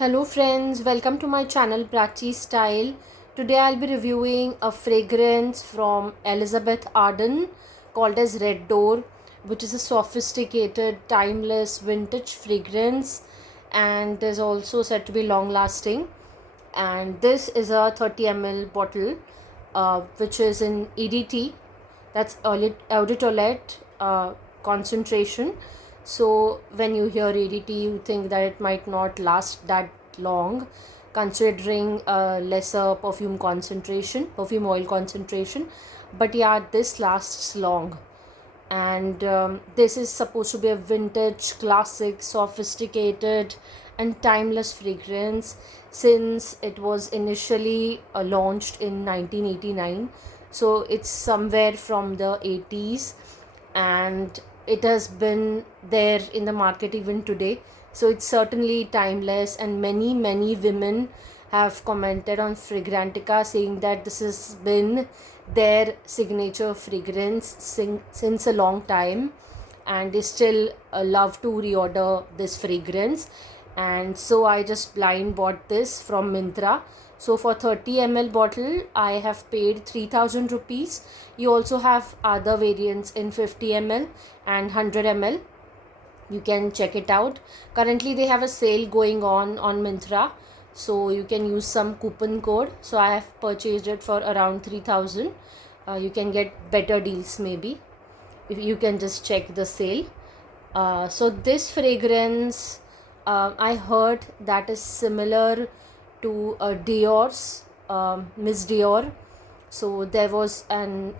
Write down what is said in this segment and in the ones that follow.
Hello friends, welcome to my channel Prachi Style. Today I'll be reviewing a fragrance from Elizabeth Arden called as Red Door, which is a sophisticated, timeless, vintage fragrance and is also said to be long lasting. And this is a 30 ml bottle which is in EDT, that's eau de toilette concentration. So when you hear EDT, you think that it might not last that long, considering lesser perfume oil concentration. But yeah, this lasts long. And this is supposed to be a vintage, classic, sophisticated, and timeless fragrance since it was initially launched in 1989. So it's somewhere from the 80s, and it has been there in the market even today. So it's certainly timeless, and many women have commented on Fragrantica saying that this has been their signature fragrance since a long time, and they still love to reorder this fragrance. And so I just blind bought this from Myntra. So for 30 ml bottle I have paid 3000 rupees. You also have other variants in 50 ml and 100 ml. You can check it out. Currently they have a sale going on Myntra, so you can use some coupon code. So I have purchased it for around 3000. You can get better deals maybe if you can just check the sale. So this fragrance, I heard that is similar to Dior's, Miss Dior. So there was an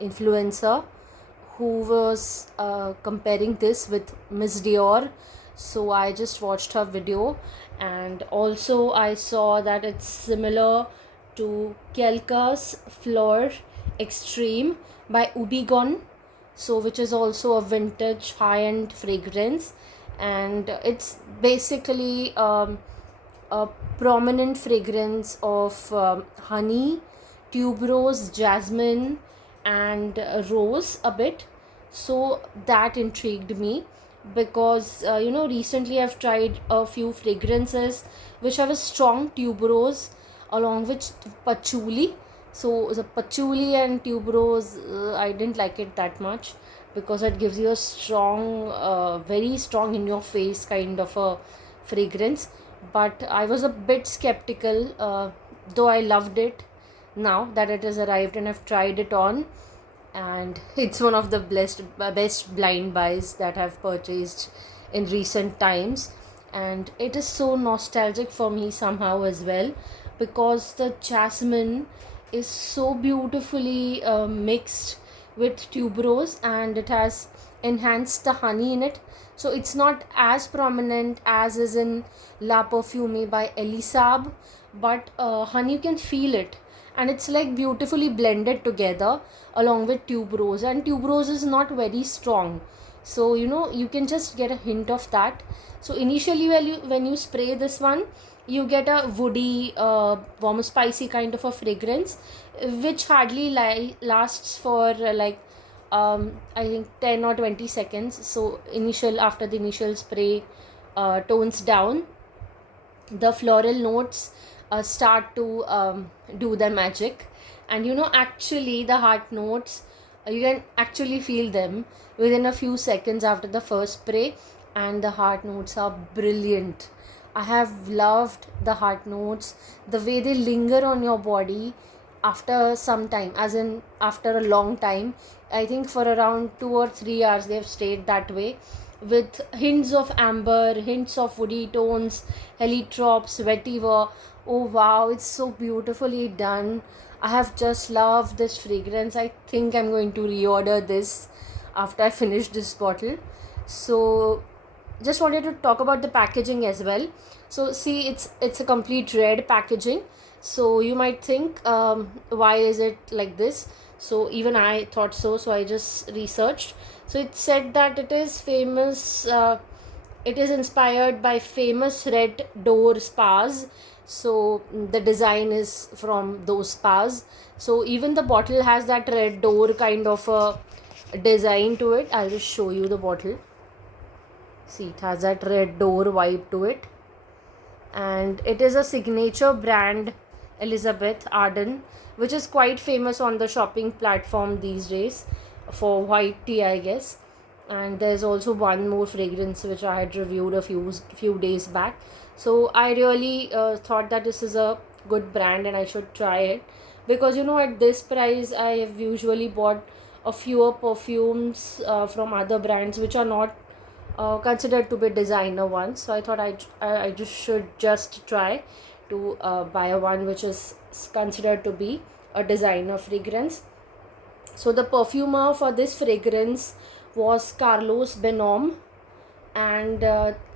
influencer who was comparing this with Miss Dior. So I just watched her video, and also I saw that it's similar to Kelka's Fleur Extreme by Ubigon, so which is also a vintage high-end fragrance. And it's basically a prominent fragrance of honey, tuberose, jasmine, and rose a bit. So that intrigued me because recently I've tried a few fragrances which have a strong tuberose along with patchouli. So the patchouli and tuberose, I didn't like it that much because it gives you a strong, very strong in your face kind of a fragrance. But I was a bit skeptical, though I loved it now that it has arrived and I've tried it on. And it's one of the best blind buys that I've purchased in recent times. And it is so nostalgic for me somehow as well, because the jasmine is so beautifully mixed with tuberose, and it has enhanced the honey in it. So it's not as prominent as is in La Perfume by Elisab, but honey, you can feel it, and it's like beautifully blended together along with tuberose, and tuberose is not very strong, so you can just get a hint of that. So initially when you spray this one, you get a woody, warm, spicy kind of a fragrance, which hardly lasts for I think 10 or 20 seconds. So after the initial spray tones down, the floral notes start to do their magic. And actually the heart notes, you can actually feel them within a few seconds after the first spray, and the heart notes are brilliant. I have loved the heart notes, the way they linger on your body after some time, as in after a long time. I think for around 2 or 3 hours they have stayed that way, with hints of amber, hints of woody tones, heliotrope, vetiver. Oh wow, it's so beautifully done. I have just loved this fragrance. I think I'm going to reorder this after I finish this bottle. So just wanted to talk about the packaging as well. So see, it's a complete red packaging. So you might think, why is it like this? So even I thought so. So I just researched. So it said that it is famous. It is inspired by famous red door spas. So the design is from those spas. So even the bottle has that red door kind of a design to it. I'll just show you the bottle. See, it has that red door vibe to it. and it is a signature brand, Elizabeth Arden, which is quite famous on the shopping platform these days for white tea, I guess. And there's also one more fragrance which I had reviewed a few days back. So I really thought that this is a good brand and I should try it, because at this price I have usually bought a fewer perfumes from other brands which are not considered to be designer ones. So I thought I just should just try to buy a one which is considered to be a designer fragrance. So the perfumer for this fragrance was Carlos Benom, and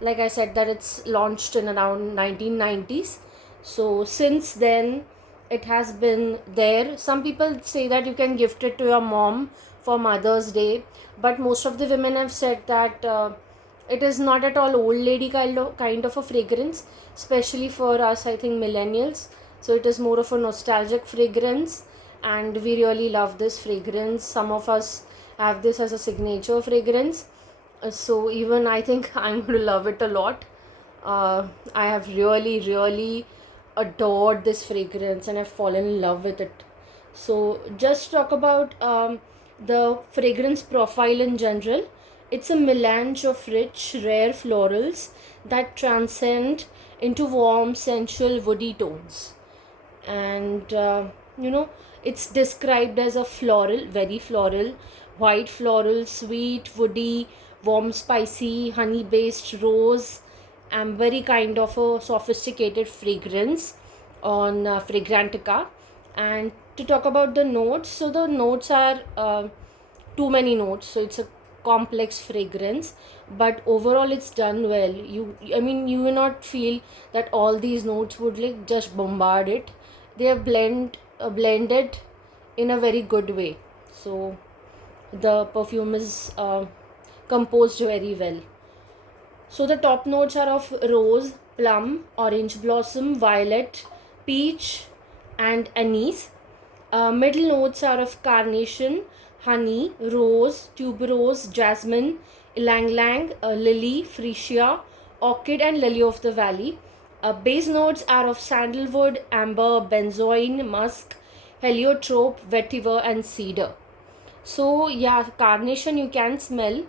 like I said, that it's launched in around 1990s. So since then it has been there. Some people say that you can gift it to your mom for Mother's Day, but most of the women have said that it is not at all old lady kind of a fragrance, especially for us, I think, millennials. So it is more of a nostalgic fragrance, and we really love this fragrance. Some of us have this as a signature fragrance. So even I think I'm going to love it a lot. I have really adored this fragrance and I've fallen in love with it. So just talk about the fragrance profile in general. It's a melange of rich, rare florals that transcend into warm, sensual, woody tones. And it's described as a floral, very floral, white floral, sweet, woody, warm, spicy, honey based, rose, ambery kind of a sophisticated fragrance on Fragrantica. And to talk about the notes, so the notes are too many notes, so it's a complex fragrance, but overall it's done well. You will not feel that all these notes would like just bombard it. They are blended in a very good way. So the perfume is composed very well. So the top notes are of rose, plum, orange blossom, violet, peach, and anise. Middle notes are of carnation, honey, rose, tuberose, jasmine, ylang ylang, lily, freesia, orchid, and lily of the valley. Base notes are of sandalwood, amber, benzoin, musk, heliotrope, vetiver, and cedar. So yeah, carnation you can smell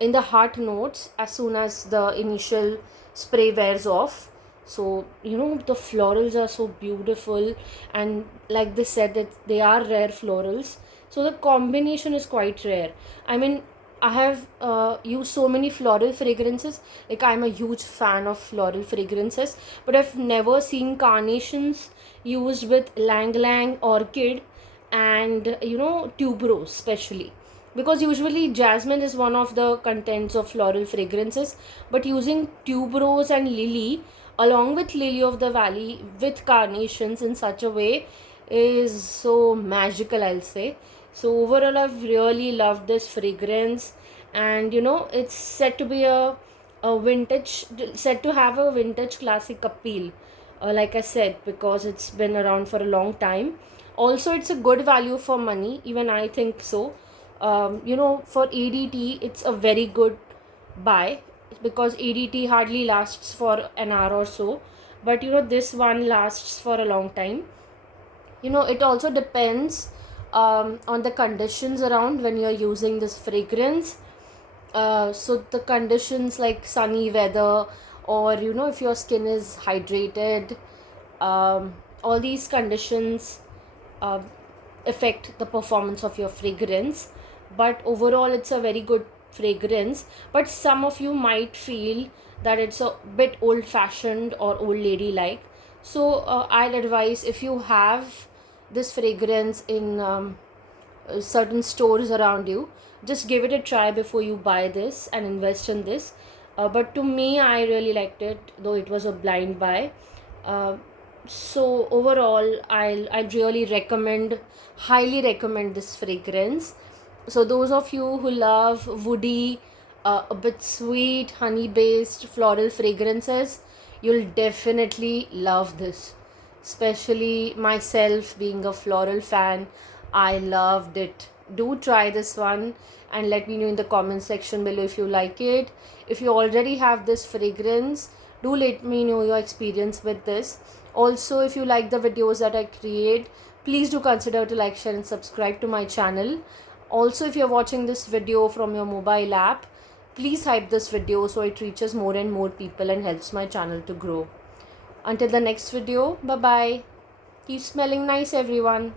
in the heart notes as soon as the initial spray wears off. So the florals are so beautiful, and like they said that they are rare florals, so the combination is quite rare. I mean, I have used so many floral fragrances. Like, I'm a huge fan of floral fragrances, but I've never seen carnations used with lang lang, orchid, and tuberose especially, because usually jasmine is one of the contents of floral fragrances, but using tuberose and lily along with lily of the valley with carnations in such a way is so magical, I'll say. So overall I've really loved this fragrance, and it's said to be a vintage, said to have a vintage classic appeal, like I said, because it's been around for a long time. Also, it's a good value for money, even I think so. For ADT it's a very good buy, because ADT hardly lasts for an hour or so, but this one lasts for a long time. It also depends on the conditions around when you're using this fragrance. So the conditions like sunny weather, or if your skin is hydrated, all these conditions uh, affect the performance of your fragrance. But overall it's a very good fragrance, but some of you might feel that it's a bit old fashioned or old lady like. So I'd advise, if you have this fragrance in certain stores around you, just give it a try before you buy this and invest in this. But to me, I really liked it, though it was a blind buy. So overall, I really highly recommend this fragrance. So those of you who love woody, a bit sweet, honey based floral fragrances, you'll definitely love this. Especially myself being a floral fan, I loved it. Do try this one and let me know in the comment section below if you like it. If you already have this fragrance, Do let me know your experience with this. Also, if you like the videos that I create, please do consider to like, share and subscribe to my channel. Also, if you're watching this video from your mobile app, please hype this video so it reaches more and more people and helps my channel to grow. Until the next video, bye bye. Keep smelling nice, everyone.